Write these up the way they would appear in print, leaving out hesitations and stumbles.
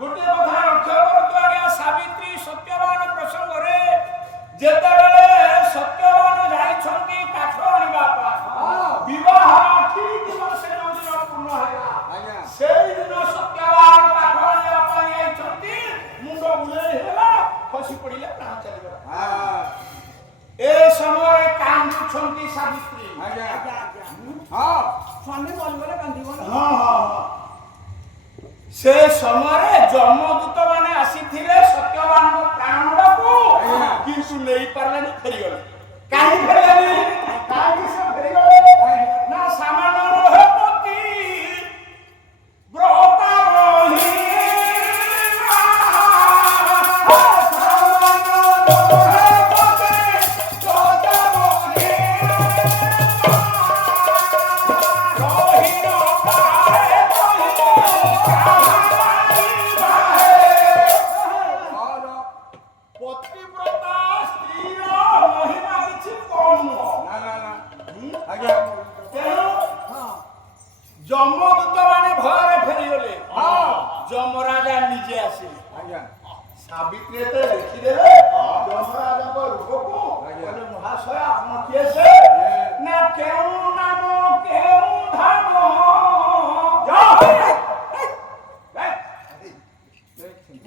गोटे कथा लक्ष्य करतु आज्ञा सावित्री सत्यवान प्रसंग रे जेतेबेले सत्यवान जाइछंती काठ आनिबा पा विवाह ठीक वर्षे नंदिन पूर्ण हैला आज्ञा सेई दिन सत्यवान काठ आनिबा पा आइछंती मुंड बुलेई हैला खसी पड़िले प्राण चली गला हां ए समय कांदुछंती सावित्री आज्ञा हां स्वामी बोलबले कांदिबो हां हां से समय जमदूत माने आसीथिले सत्यवान को प्राण बाबू किंतु नहीं पारले फेरी गले काहे फेरले काहे से फेरी गले ना सामान्य रहे पति ब्रता रही जमदूत माने भरे फेरी गले जमराजा निजे आसिले आज्ञा सावित्री ते देखि देले जमराजा को रूप को बोले महाशय आपन किए से ना केउ नाम केउ धाम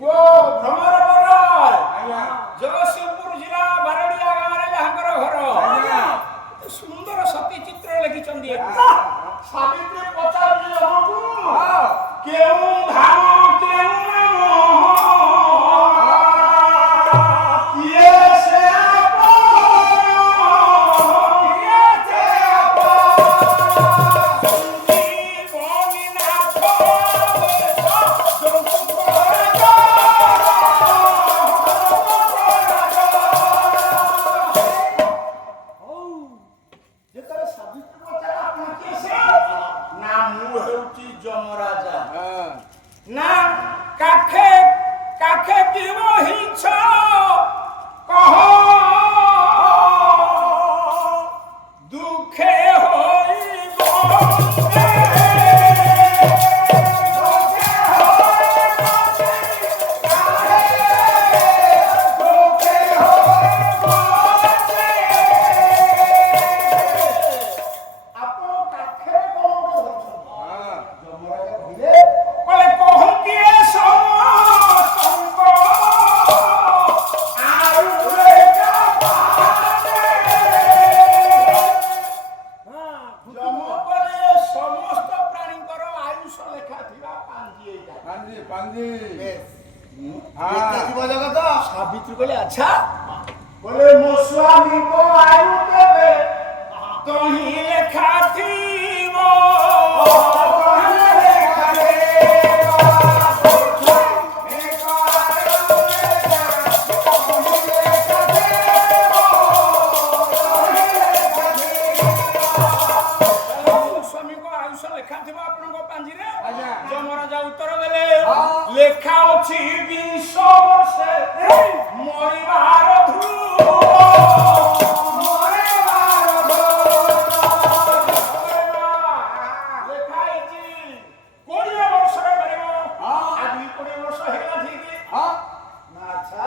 वो भ्रमर बराय आज्ञा जगतसिंहपुर जिला बारडिया गाँव रे जहांकर घर आज्ञा सुंदर सती चित्र लिखि चंदी सावित्री पचारली हमकु केउ धाम केउ नाम किए से आपन किए से आपन बनी ना जेतरे सावित्री पचार आपन किए से ना मु हेउची जमराजा ना काखे काखे किवो हिंछ कह दुखे होइबो सावित्री बोले अच्छा बोले मो स्वामी को आयु देवे तो ही लेखा थीबो स्वामी को आयुष लेखा थीबो आपन को पांजी रे जमराजा उत्तर देले लेखा अछि 20 वर्ष मरिबार ध्रुव लेखा अछि 20 वर्ष रे मरिबो आज 20 वर्ष हेला ठीक ना अच्छा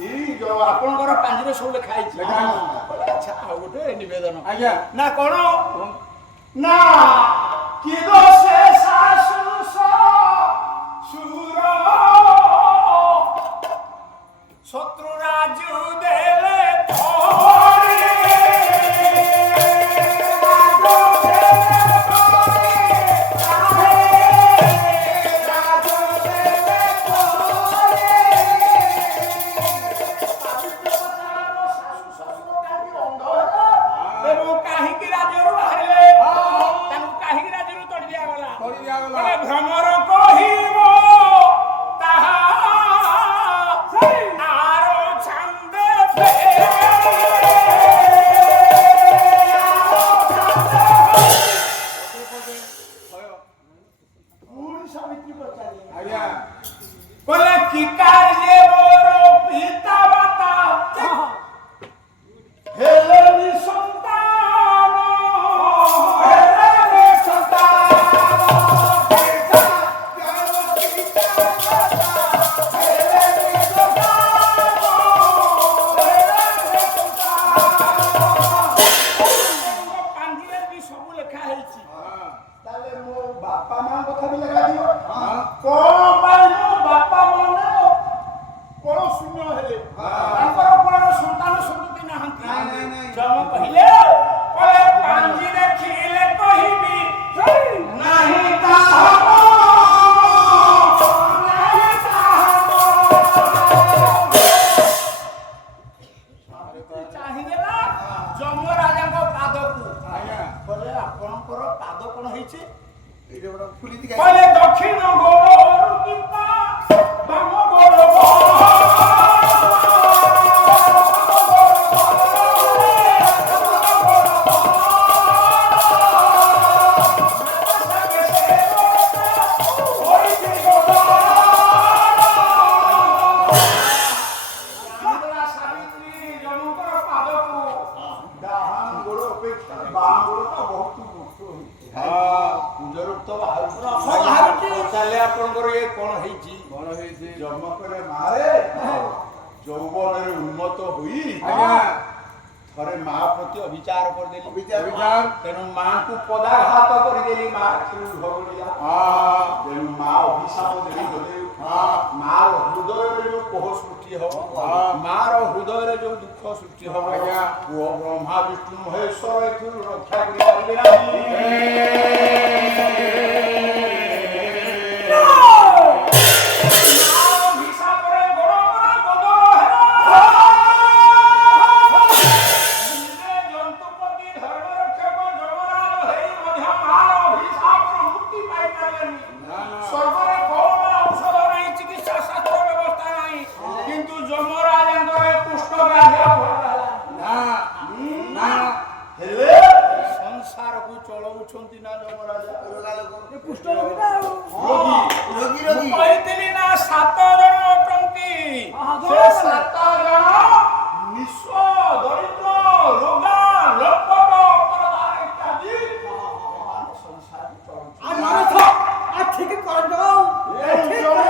ई जो आपनकर पांजीरे सब लेखा अछि अच्छा आ गोटे निवेदन आज्ञा ना कोन ना कि दोसे सासु सुर शत्रु राजू देले भ्रमर कहिब ताहा आरो छंदे सावित्री बोले कि कार्य मोर पिता माता हेले संतान हेले संतान হয়েছি বড় হয়েছে জন্ম করে মারে যৌবনের উন্নত হই ଥରେ ମା ପ୍ରତି ଅବିଚାର କରିଦେଲି ଅବିଚାର ତେଣୁ ମାଙ୍କୁ ପଦାଘାତ କରିଦେଲି ମା ଆଖିରୁ ଝରୁଡ଼ିଲା ତେଣୁ ମା ଅଭିଶାପ ଦେଇଗଲେ ମାର ହୃଦୟରେ ଯୋଉ କୋହ ସୃଷ୍ଟି ହବ ମାର ହୃଦୟରେ ଯୋଉ ଦୁଃଖ ସୃଷ୍ଟି ହବ ପୁଅ ବ୍ରହ୍ମା ବିଷ୍ଣୁ ମହେଶ୍ୱର ଏଥିରୁ ରକ୍ଷା କରିପାରିବେ ନାହିଁ ଚଳଉଛନ୍ତି ନା ଯମରାଜା କହିଥିଲି ନା 7 ଜଣ ଅଟନ୍ତି ସେ 7 ଜଣ ନିଃସ୍ୱ ଦରିଦ୍ର ରୋଗା ଲୋପଟ ଅପରାଧ ଇତ୍ୟାଦି ସଂସାର ଚଳୁଛନ୍ତି ঠিক করেন